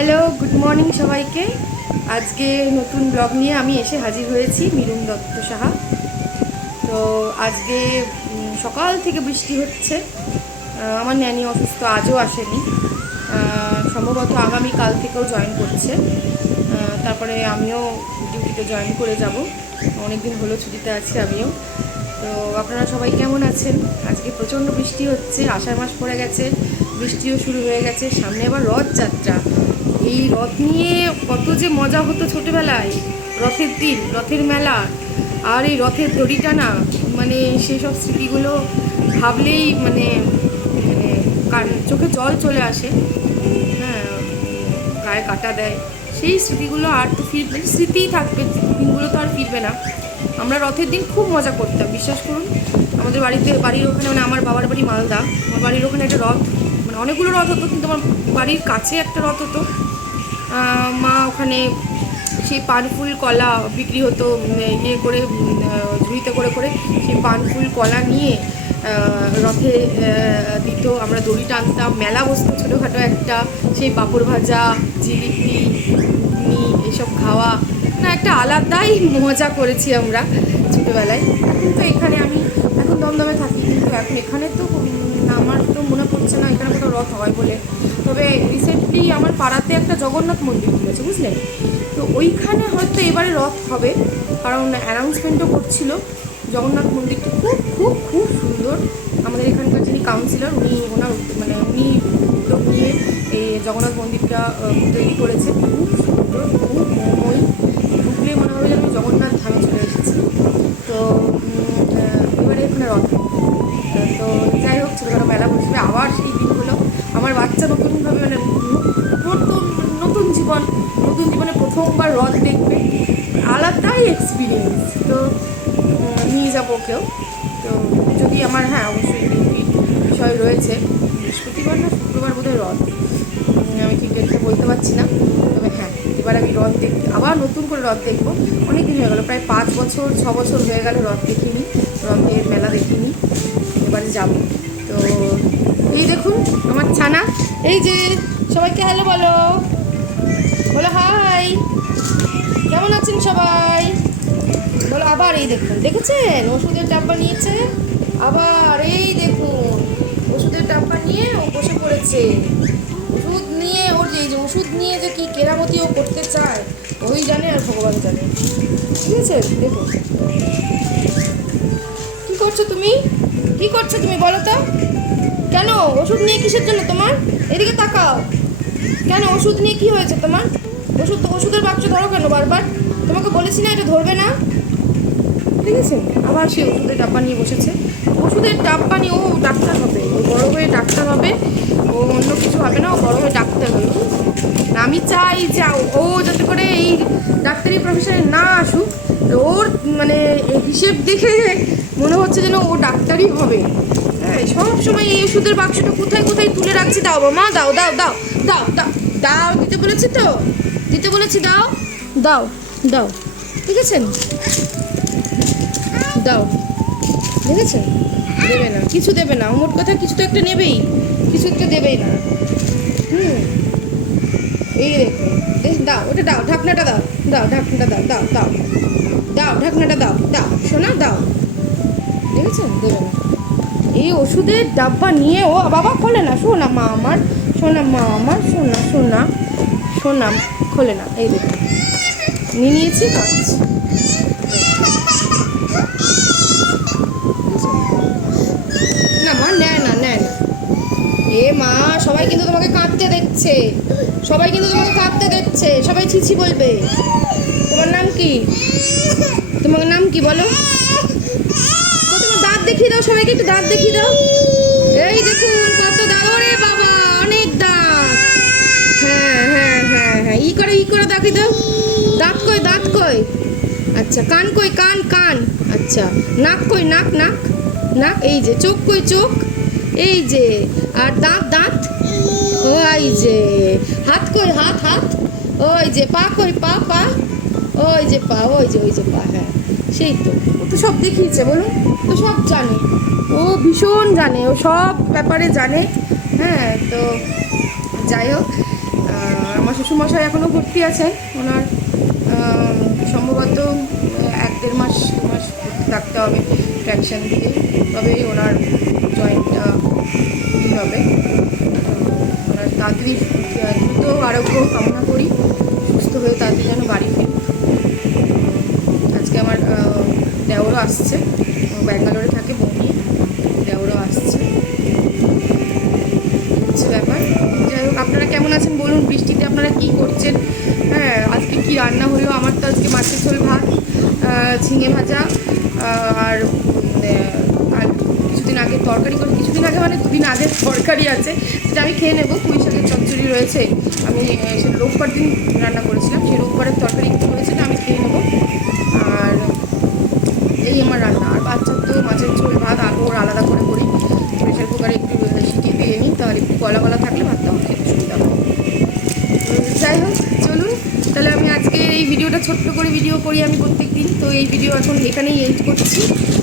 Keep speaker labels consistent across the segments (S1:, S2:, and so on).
S1: Hello, good morning সবাইকে। আজকে নতুন ব্লগ নিয়ে আমি এসে হাজির হয়েছি মিরুন দত্ত সাহা। তো আজকে সকাল থেকে বৃষ্টি হচ্ছে। আমার ন্যানি অসুস্থ, আজও আসেনি। সম্ভবত আগামী কাল থেকেও জয়েন করছে। তারপরে আমিও ডিউটিতে জয়েন করে যাব। অনেকদিন হলো ছুটিতে আছি আমিও। তো আপনারা সবাই কেমন আছেন? আজকে প্রচণ্ড বৃষ্টি হচ্ছে, আষাঢ় মাস পড়ে গেছে, বৃষ্টিও শুরু হয়ে গেছে, সামনে আবার রথযাত্রা। এই রথ নিয়ে কত যে মজা হতো ছোটোবেলায়। রথের দিন, রথের মেলা আর এই রথের দড়ি টানা মানে সেসব স্মৃতিগুলো ভাবলেই মানে মানে চোখে জল চলে আসে। হ্যাঁ গায়ে কাটা দেয়। সেই স্মৃতিগুলো আর তো ফিরবে স্মৃতিই থাকবে, দিনগুলো তো আর ফিরবে না। আমরা রথের দিন খুব মজা করতাম, বিশ্বাস করুন। আমাদের বাড়িতে, বাড়ির ওখানে মানে আমার বাবার বাড়ি মালদা। আমার বাড়ির ওখানে একটা রথ মানে অনেকগুলো রথ হতো, কিন্তু আমার বাড়ির কাছে একটা রথ হতো। মা ওখানে সেই পানফুল কলা বিক্রি হতো ইয়ে করে ঝুড়িতে করে করে সেই পানফুল কলা নিয়ে রথে দিত। আমরা দড়ি টানতাম, মেলা বসতো, ছোটোখাটো একটা, সেই পাঁপড় ভাজা, জিলিপি, ঘুগনি, এসব খাওয়া। না, একটা আলাদাই মজা করেছি আমরা ছোটোবেলায়। এখন তো এখানে আমি এখন দমদমে থাকি, কিন্তু এখন এখানে তো আমার তো মনে পড়ছে না, এখানে কোথাও রথ হয় বলে। তবে রিসেন্টলি আমার পাড়াতে একটা জগন্নাথ মন্দির খুলেছে বুঝলেন তো ওইখানে হয়তো এবারে রথ হবে, কারণ অ্যানাউন্সমেন্টও করছিল জগন্নাথ মন্দিরটি খুব খুব খুব সুন্দর। আমাদের এখানকার যিনি কাউন্সিলর উনি ওনার মানে উনি উদ্যোগ নিয়ে এই জগন্নাথ মন্দিরটা তৈরি করেছে। খুব সুন্দর, খুব মনোময়ী ঢুকলে মনে হবে যেন জগন্নাথ ধামে নিয়ে যাব ওকেও তো যদি আমার হ্যাঁ অবশ্যই ডিউটি বিষয় রয়েছে। বৃহস্পতিবার না, শুক্রবার বোধহয় রথ। আমি ঠিক ডেটটা বলতে পারছি না। তবে হ্যাঁ এবার আমি রথ দেখ আবার নতুন করে রথ দেখব। অনেক দিন হয়ে গেলো, প্রায় পাঁচ বছর, ছ বছর হয়ে গেল রথ দেখিনি, রথের মেলা দেখিনি। এবারে যাব। তো এই দেখুন, আমার ছানা। এই যে, সবাইকে হ্যালো বলো। বলো হাই কেমন আছেন সবাই? আবার এই দেখুন, দেখেছেন? ওষুধের ডাব্বা নিয়েছে, আবার এই দেখুন, ওষুধের ডাব্বা নিয়ে ও বসে পড়েছে। ওষুধ নিয়ে ওর যে যে ওষুধ নিয়ে যে কি কেরামতি ও করতে চায়, ওই জানে আর ভগবান জানে। ঠিক আছে? দেখুন। কি করছ তুমি? কি করছ তুমি বলো তো? কেন? ওষুধ নিয়ে কিসের জন্য তোমার? এদিকে তাকাও। কেন? ওষুধ নিয়ে কি হয়েছে তোমার? ওষুধ ওষুধের বাক্স ধরো কেন বারবার? তোমাকে বলেছি না, এটা ধরবে না? ঠিক আছে আবার সে ওষুধের ডাব্বা নিয়ে বসেছে। ওষুধের ডাব্বা নিয়ে ও ডাক্তার হবে। ও বড় হয়ে ডাক্তার হবে। ও অন্য কিছু হবে না। ও বড় হয়ে ডাক্তার হবে। আমি চাই যে ও যাতে করে এই ডাক্তারি প্রফেশনে না আসুক। ওর মানে হিসেব দেখে মনে হচ্ছে যেন ও ডাক্তারই হবে। হ্যাঁ সব সময় এই ওষুধের বাক্সটা কোথায় কোথায় তুলে রাখছি, দাও মা, দাও দাও দাও দাও দাও দাও, দিতে বলেছি তো? দিতে বলেছি, দাও দাও দাও, ঠিক আছে? দাও। দেখেছেন দেবে না। কিছু দেবে না। মোট কথা কিছু তো একটা নেবেই। কিছু একটা দেবেই না। হুম। এই দেখ দাও, ওটা দাও, ঢাকনাটা দাও। দাও, ঢাকনাটা দাও দাও দাও। দাও, ঢাকনাটা দাও দাও। শোনা দাও। দেখেছেন দেবে না। এই ওষুধের ডাব্বা নিয়ে ও, বাবা খোলে না। শোনা, মা আমার। শোনা, মা আমার। শোনা শোনা। শোনা, খোলে না। এই দেখুন নিয়ে নিয়েছি, খাচ্ছি। না, মা নেয় না নেয় না। এ মা, সবাই কিন্তু তোমাকে কাঁদতে দেখছে। সবাই কিন্তু তোমাকে কাঁদতে দেখছে। সবাই ছিছি বলবে। তোমার নাম কি? তোমার নাম কি বলো? তো তোমার দাঁত দেখিয়ে দাও, সবাইকে একটু দাঁত দেখিয়ে দাও। এই দেখুন, কত দাঁত। ওরে বাবা, অনেক দাঁত। হ্যাঁ হ্যাঁ হ্যাঁ হ্যাঁ। ই করে ই করে দেখিয়ে দাও। দাঁত কই দাঁত কই? আচ্ছা কান কই, কান কান। আচ্ছা নাক কই, নাক নাক নাক, এই যে, চোখ কই, চোখ, এই যে, আর দাঁত দাঁত ও এই যে, হাত কই, হাত হাত, ওই যে, পা কই, পা পা, ওই যে, পা, ওই যে ওই যে, পা হ্যাঁ সেই তো। ও তো সব দেখিয়েছে, বলুন তো সব জানে। ও ভীষণ জানে, ও সব ব্যাপারে জানে হ্যাঁ তো যাই হোক আমার শ্বশুরমশাই এখনও ভর্তি আছেন, ওনার সম্ভবত এক দেড় মাস, দু মাস থাকতে হবে ট্র্যাকশন দিয়ে তবেই ওনার জয়েন্টটা হবে। ওনার তাড়াতাড়ি দ্রুত আরোগ্য কামনা করি, সুস্থ হয়ে তাড়াতাড়ি যেন বাড়ি ফিরি। আজকে আমার দেওরও আসছে ব্যাঙ্গালোরে থাকে বমি, দেওরও আসছে। হচ্ছে ব্যাপার। যাই হোক, আপনারা কেমন আছেন বলুন, বৃষ্টিতে আপনারা কি করছেন? কি রান্না হলো? আমার তো আজকে মাছের ঝোল, ভাত ঝিঙে ভাজা আর কিছুদিন আগে তরকারি করে কিছুদিন আগে মানে দুদিন আগে তরকারি আছে, সেটা আমি খেয়ে নেব। পুঁই শাকের চচ্চড়ি রয়েছে। আমি সেটা রোববার দিন রান্না করেছিলাম। সেই রোববারের তরকারি একটু রয়েছে আমি খেয়ে নেব। আর এই আমার রান্না। আর বাচ্চার তো মাছের ঝোল, ভাত আগে ওর আলাদা করে করি। প্রেশার কুকারে একটু সিটি দিয়ে নিই, তাহলে একটু গলা গলা থাকলে ভাতটাও খেতে সুবিধা হয় তো যাই হোক চলুন তাহলে আমি আজকে ভিডিওটা ছোট্ট করে ভিডিও করি আমি প্রত্যেক দিন তো এই ভিডিও এখন এখানেই এন্ড করছি।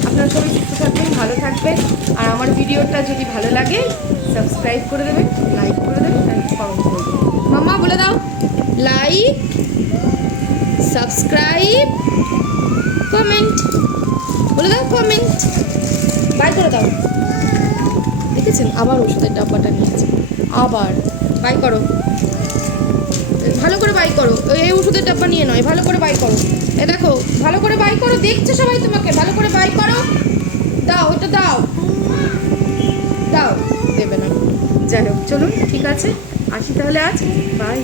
S1: আপনারা সবাই সুস্থ থাকবেন, ভালো থাকবেন। আর আমার ভিডিওটা যদি ভালো লাগে সাবস্ক্রাইব করে দেবেন লাইক করে দেবেন আর কমেন্ট করবেন মামা বলে দাও। লাইক সাবস্ক্রাইব কমেন্ট বলে দাও কমেন্ট বাই করে দাও। দেখেছেন? আবার ওষুধের ডাব্বাটা নিয়েছে আবার। বাই করো। ভালো করে বাই করো। এই ওষুধের ডাব্বা নিয়ে নয় ভালো করে বাই করো। এ দেখো, ভালো করে বাই করো, দেখছে সবাই তোমাকে। ভালো করে বাই করো। দাও, ওটা দাও। দাও। দেবে না। যাই হোক, চলুন, ঠিক আছে। আসি তাহলে আজ। বাই